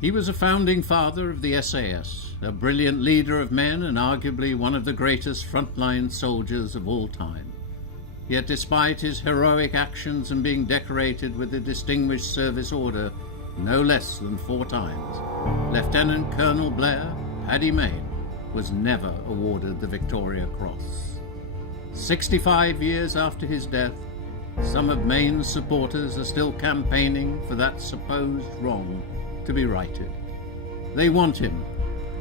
He was a founding father of the SAS, a brilliant leader of men and arguably one of the greatest frontline soldiers of all time. Yet despite his heroic actions and being decorated with the Distinguished Service Order no less than 4 times, Lieutenant Colonel Blair, Paddy Mayne, was never awarded the Victoria Cross. 65 years after his death, some of Mayne's supporters are still campaigning for that supposed wrong to be righted. They want him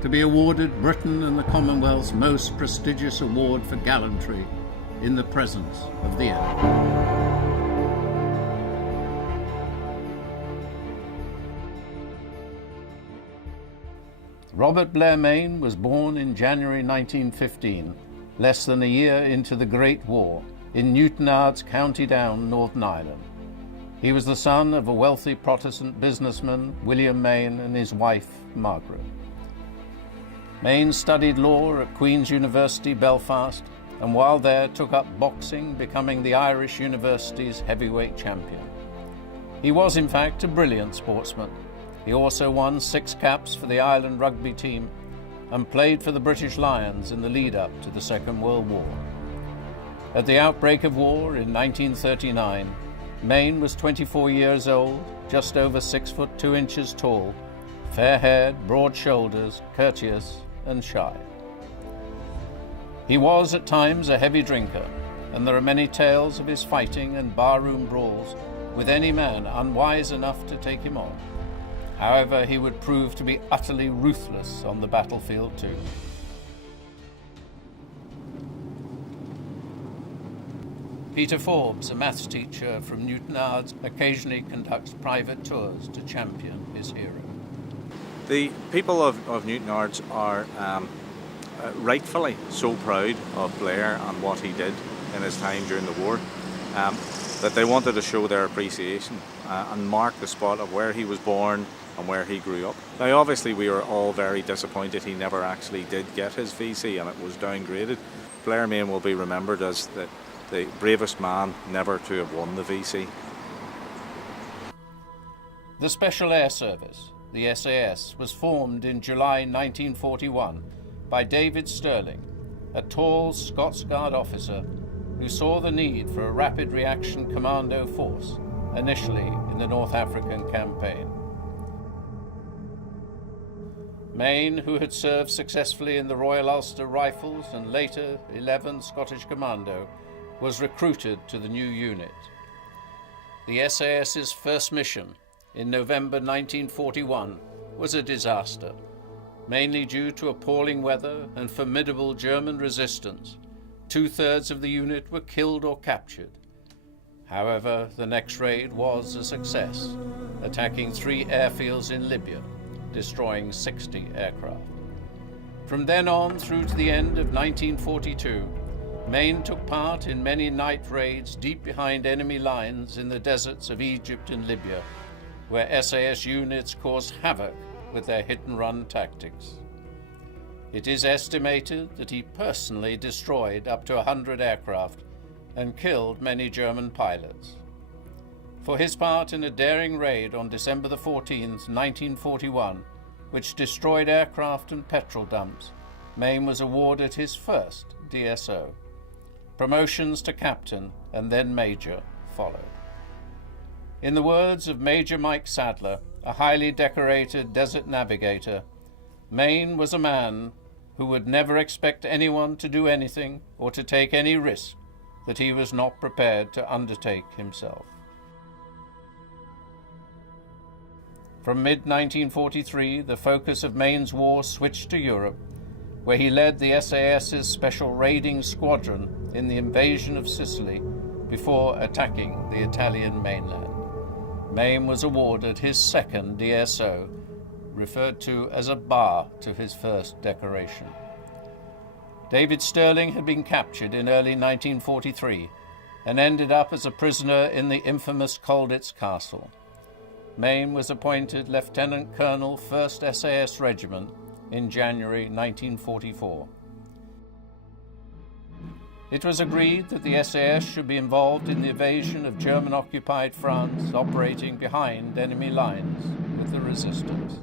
to be awarded Britain and the Commonwealth's most prestigious award for gallantry in the presence of the enemy. Robert Blair Mayne was born in January 1915, less than a year into the Great War, in Newtownards, County Down, Northern Ireland. He was the son of a wealthy Protestant businessman, William Mayne, and his wife, Margaret. Mayne studied law at Queen's University, Belfast, and while there took up boxing, becoming the Irish University's heavyweight champion. He was, in fact, a brilliant sportsman. He also won 6 caps for the Ireland rugby team and played for the British Lions in the lead-up to the Second World War. At the outbreak of war in 1939, Mayne was 24 years old, just over 6 foot 2 inches tall, fair-haired, broad shoulders, courteous and shy. He was at times a heavy drinker, and there are many tales of his fighting and barroom brawls with any man unwise enough to take him on. However, he would prove to be utterly ruthless on the battlefield too. Peter Forbes, a maths teacher from Newtownards, occasionally conducts private tours to champion his hero. The people of Newtownards are rightfully so proud of Blair and what he did in his time during the war, that they wanted to show their appreciation and mark the spot of where he was born and where he grew up. Now obviously we were all very disappointed he never actually did get his VC and it was downgraded. Blair Mayne will be remembered as the bravest man never to have won the VC. The Special Air Service, the SAS, was formed in July 1941 by David Stirling, a tall Scots Guard officer who saw the need for a rapid reaction commando force, initially in the North African campaign. Mayne, who had served successfully in the Royal Ulster Rifles and later 11th Scottish Commando, was recruited to the new unit. The SAS's first mission in November 1941 was a disaster, mainly due to appalling weather and formidable German resistance. 2/3 of the unit were killed or captured. However, the next raid was a success, attacking 3 airfields in Libya, destroying 60 aircraft. From then on through to the end of 1942, Mayne took part in many night raids deep behind enemy lines in the deserts of Egypt and Libya, where SAS units caused havoc with their hit-and-run tactics. It is estimated that he personally destroyed up to 100 aircraft and killed many German pilots. For his part in a daring raid on December 14, 1941, which destroyed aircraft and petrol dumps, Mayne was awarded his first DSO. Promotions to captain and then major followed. In the words of Major Mike Sadler, a highly decorated desert navigator, Mayne was a man who would never expect anyone to do anything or to take any risk that he was not prepared to undertake himself. From mid-1943, the focus of Mayne's war switched to Europe, where he led the SAS's Special Raiding Squadron in the invasion of Sicily before attacking the Italian mainland. Mayne was awarded his second DSO, referred to as a bar to his first decoration. David Stirling had been captured in early 1943 and ended up as a prisoner in the infamous Colditz Castle. Mayne was appointed Lieutenant Colonel 1st SAS Regiment in January 1944. It was agreed that the SAS should be involved in the invasion of German-occupied France, operating behind enemy lines with of the resistance.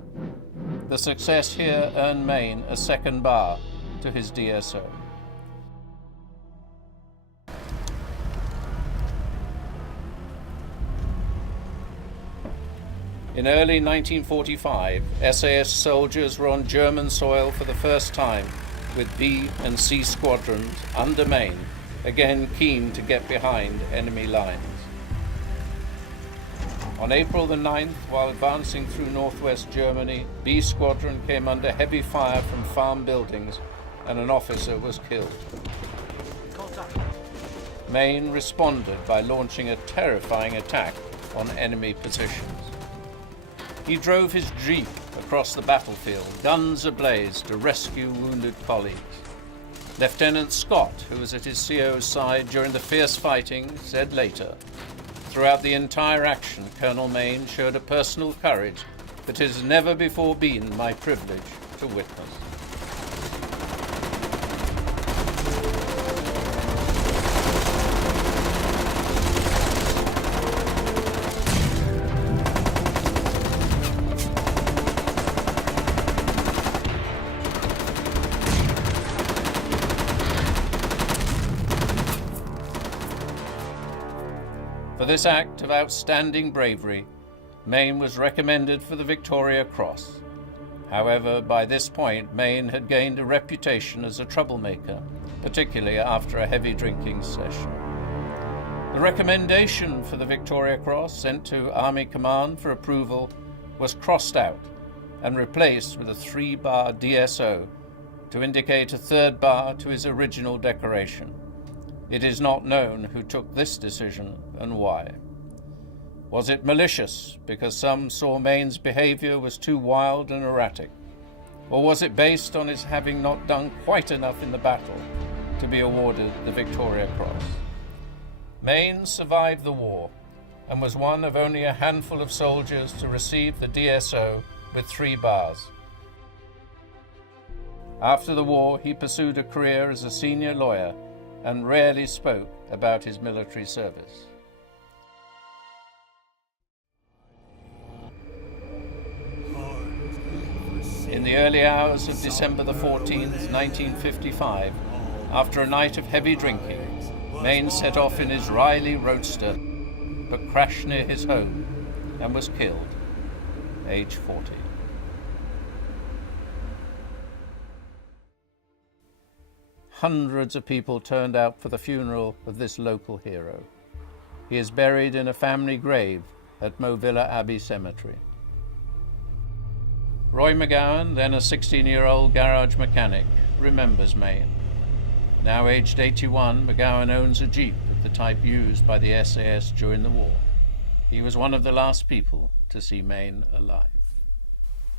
The success here earned Mayne a second bar to his DSO. In early 1945, SAS soldiers were on German soil for the first time, with B and C squadrons under Mayne, again keen to get behind enemy lines. On April the 9th, while advancing through northwest Germany, B Squadron came under heavy fire from farm buildings and an officer was killed. Mayne responded by launching a terrifying attack on enemy positions. He drove his jeep across the battlefield, guns ablaze, to rescue wounded colleagues. Lieutenant Scott, who was at his CO's side during the fierce fighting, said later, "Throughout the entire action, Colonel Mayne showed a personal courage that has never before been my privilege to witness." For this act of outstanding bravery, Mayne was recommended for the Victoria Cross. However, by this point, Mayne had gained a reputation as a troublemaker, particularly after a heavy drinking session. The recommendation for the Victoria Cross, sent to Army Command for approval, was crossed out and replaced with a 3-bar DSO to indicate a 3rd bar to his original decoration. It is not known who took this decision and why. Was it malicious because some saw Mayne's behavior was too wild and erratic? Or was it based on his having not done quite enough in the battle to be awarded the Victoria Cross? Mayne survived the war and was one of only a handful of soldiers to receive the DSO with 3 bars. After the war, he pursued a career as a senior lawyer and rarely spoke about his military service. In the early hours of December the 14th, 1955, after a night of heavy drinking, Mayne set off in his Riley Roadster, but crashed near his home and was killed, age 40. Hundreds of people turned out for the funeral of this local hero. He is buried in a family grave at Movilla Abbey Cemetery. Roy McGowan, then a 16-year-old garage mechanic, remembers Mayne. Now aged 81, McGowan owns a Jeep of the type used by the SAS during the war. He was one of the last people to see Mayne alive.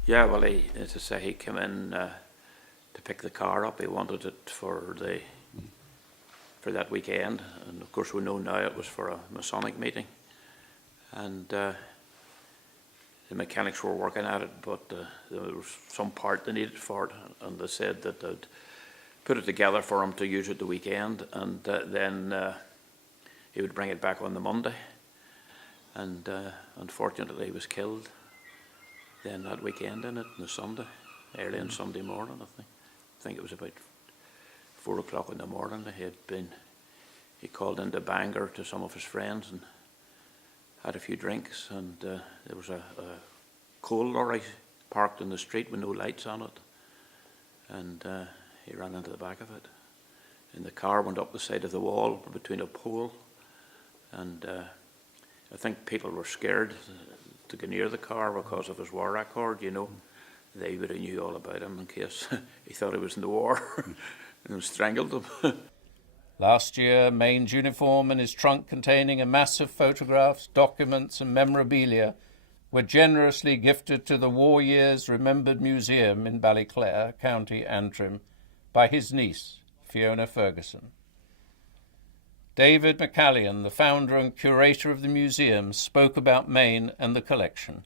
Yeah, well, as I say, he came in to pick the car up. He wanted it for that weekend, and of course we know now it was for a Masonic meeting, and the mechanics were working at it, but there was some part they needed for it, and they said that they'd put it together for him to use it the weekend, and then he would bring it back on the Monday, and unfortunately he was killed then that weekend in it, on the Sunday, early on Sunday morning, I think it was about 4 o'clock in the morning. He called into Bangor to some of his friends and had a few drinks, and there was a coal lorry parked in the street with no lights on it, and he ran into the back of it, and the car went up the side of the wall between a pole, and I think people were scared to go near the car because of his war record, you know. They would have knew all about him in case he thought he was in the war and strangled him. Last year, Mayne's uniform and his trunk containing a mass of photographs, documents and memorabilia were generously gifted to the War Years Remembered Museum in Ballyclare, County Antrim, by his niece, Fiona Ferguson. David McCallion, the founder and curator of the museum, spoke about Mayne and the collection.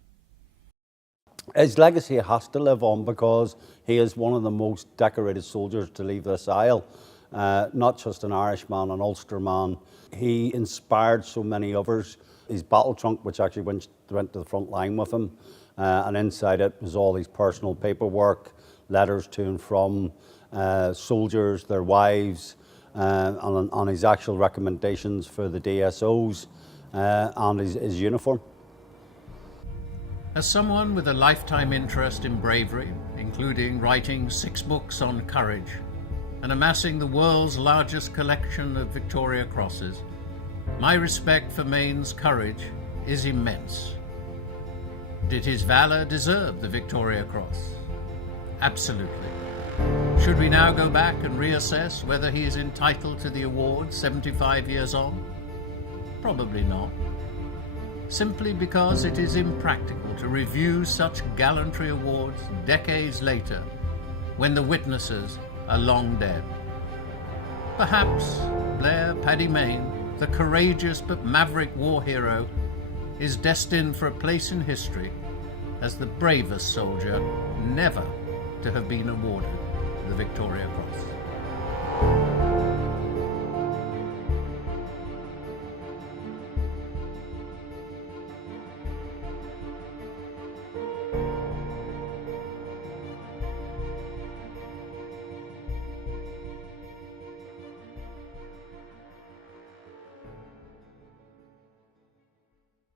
His legacy has to live on because he is one of the most decorated soldiers to leave this isle. Not just an Irishman, an Ulsterman. He inspired so many others. His battle trunk, which actually went to the front line with him, and inside it was all these personal paperwork, letters to and from soldiers, their wives, on his actual recommendations for the DSOs, and his uniform. As someone with a lifetime interest in bravery, including writing 6 books on courage and amassing the world's largest collection of Victoria Crosses, my respect for Mayne's courage is immense. Did his valour deserve the Victoria Cross? Absolutely. Should we now go back and reassess whether he is entitled to the award 75 years on? Probably not. Simply because it is impractical to review such gallantry awards decades later when the witnesses are long dead. Perhaps Blair Paddy Mayne, the courageous but maverick war hero, is destined for a place in history as the bravest soldier never to have been awarded the Victoria Cross.